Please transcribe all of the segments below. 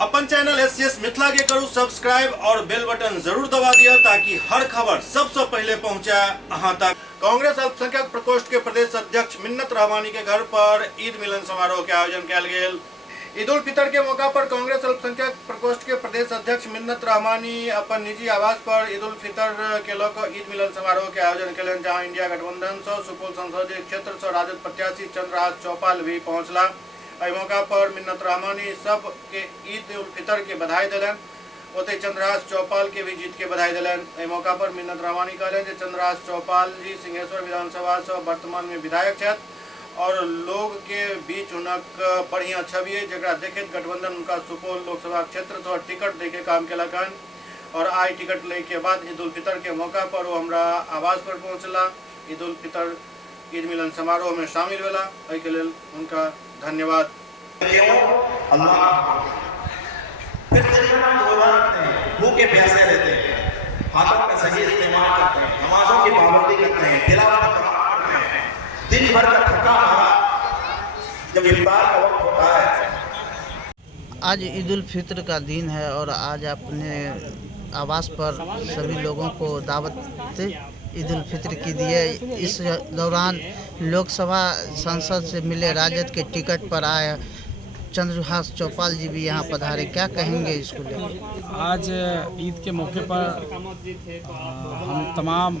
अपन channel SCS Mithila के करू subscribe और बेल बटन जरूर दबा दिया ताकि हर खबर सबसे पहले पहुंचे अहां तक। कांग्रेस अल्पसंख्यक प्रकोष्ठ के प्रदेश अध्यक्ष मिन्नत रहमानी के घर पर ईद मिलन समारोह के आयोजन किया गेल। ईद उल फितर के मौका पर कांग्रेस अल्पसंख्यक प्रकोष्ठ के प्रदेश अध्यक्ष मिन्नत रहमानी अपन निजी आवास पर ईद उल फितर के लोक ईद मिलन समारोह के आयोजन कलन, जहां इंडिया गठबंधन से सुपौल संसदीय क्षेत्र से राजद प्रत्याशी चंद्रहास चौपाल भी पहुंचला। एहि मौका पर मिन्नत रहमानी सब के ईद उल फितर के बधाई दिलन, ओते चंद्रहास चौपाल के भी जीत के बधाई दिलन। एहि मौका पर मिन्नत रहमानी कहलन जे चंद्रहास चौपाल जी सिंहेश्वर विधानसभा से वर्तमान में विधायक छथि और लोग के बीच उनक बढ़िया छवि है, जरा देखे गठबंधन उनका सुपौल लोकसभा क्षेत्र से टिकट देके काम केलकन और आई टिकट ले के बाद ईद उल फितर के मौका पर वो हमरा आवास पर पहुंचला। ईद उल फितर ईद मिलन समारोह में शामिल भेला, एहि के लेल उनका धन्यवाद। भूखे प्यासे रहते हैं, हाथों का सही इस्तेमाल करते हैं, नमाजों की पाबंदी करते हैं, तिलावत करते हैं, दिन भर का थका हारा जब इफ्तार का वक्त होता है। आज ईद उल फितर का दिन है और आज अपने आवास पर सभी लोगों को दावत ईद उल फितर की दी है। इस दौरान लोकसभा सांसद से मिले राजद के टिकट पर आए चंद्रहास चौपाल जी भी यहाँ पधारे, क्या कहेंगे इसको लेकर? आज ईद के मौके पर हम तमाम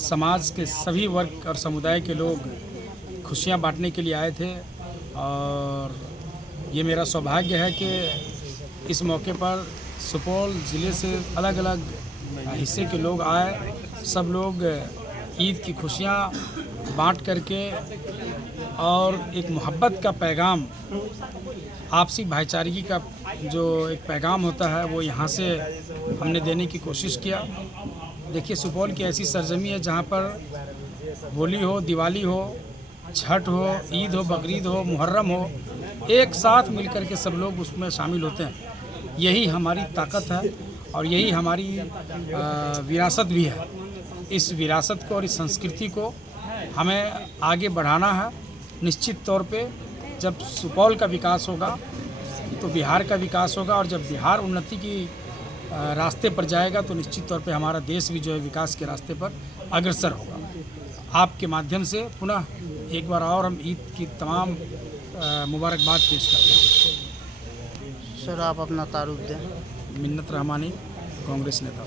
समाज के सभी वर्ग और समुदाय के लोग खुशियाँ बांटने के लिए आए थे और ये मेरा सौभाग्य है कि इस मौके पर सुपौल ज़िले से अलग अलग हिस्से के लोग आए। सब लोग ईद की खुशियाँ बांट करके और एक मोहब्बत का पैगाम, आपसी भाईचारगी का जो एक पैगाम होता है वो यहाँ से हमने देने की कोशिश किया। देखिए, सुपौल की ऐसी सरजमी है जहाँ पर होली हो, दिवाली हो, छठ हो, ईद हो, बकरीद हो, मुहर्रम हो, एक साथ मिलकर के सब लोग उसमें शामिल होते हैं। यही हमारी ताकत है और यही हमारी विरासत भी है। इस विरासत को और इस संस्कृति को हमें आगे बढ़ाना है। निश्चित तौर पे जब सुपौल का विकास होगा तो बिहार का विकास होगा और जब बिहार उन्नति की रास्ते पर जाएगा तो निश्चित तौर पे हमारा देश भी जो है विकास के रास्ते पर अग्रसर होगा। आपके माध्यम से पुनः एक बार और हम ईद की तमाम मुबारकबाद पेश करते हैं। सर, आप अपना तारुफ दें। मिन्नत रहमानी, कांग्रेस नेता।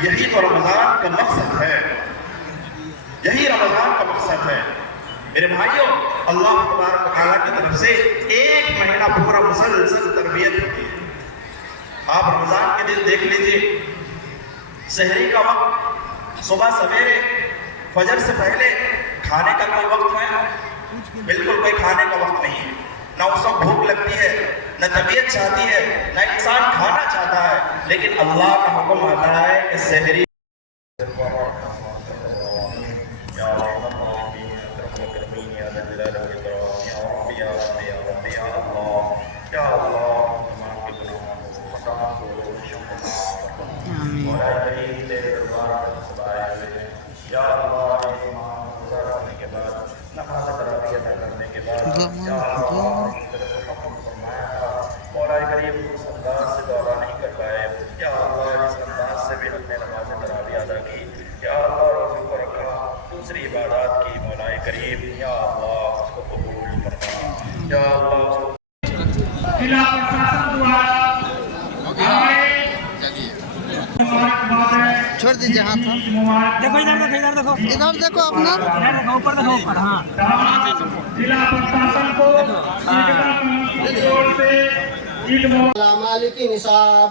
यही तो रमजान का मकसद है, यही रमजान का मकसद है मेरे भाइयों। अल्लाह तबारक व तआला की तरफ से एक महीना पूरा मुसलसल तरबियत होती है। आप रमजान के दिन देख लीजिए, सहरी का वक्त, सुबह सवेरे फजर से पहले खाने का कोई वक्त है? बिल्कुल कोई खाने का वक्त नहीं है। न उसको भूख लगती है, न तबीयत चाहती है, न इंसान खाना चाहता है, लेकिन अल्लाह का हुक्म आता है कि सहरी दूसरी इबादत की मौलाए करीम या अल्लाह उसको कबूल फरमा। या अल्लाह जिला प्रशासन द्वारा छोड़ दीजिए हाथ। देखो इधर देखो, इधर देखो, अपना ऊपर देखो, ऊपर। हाँ, जिला प्रशासन को मालिकी निसाब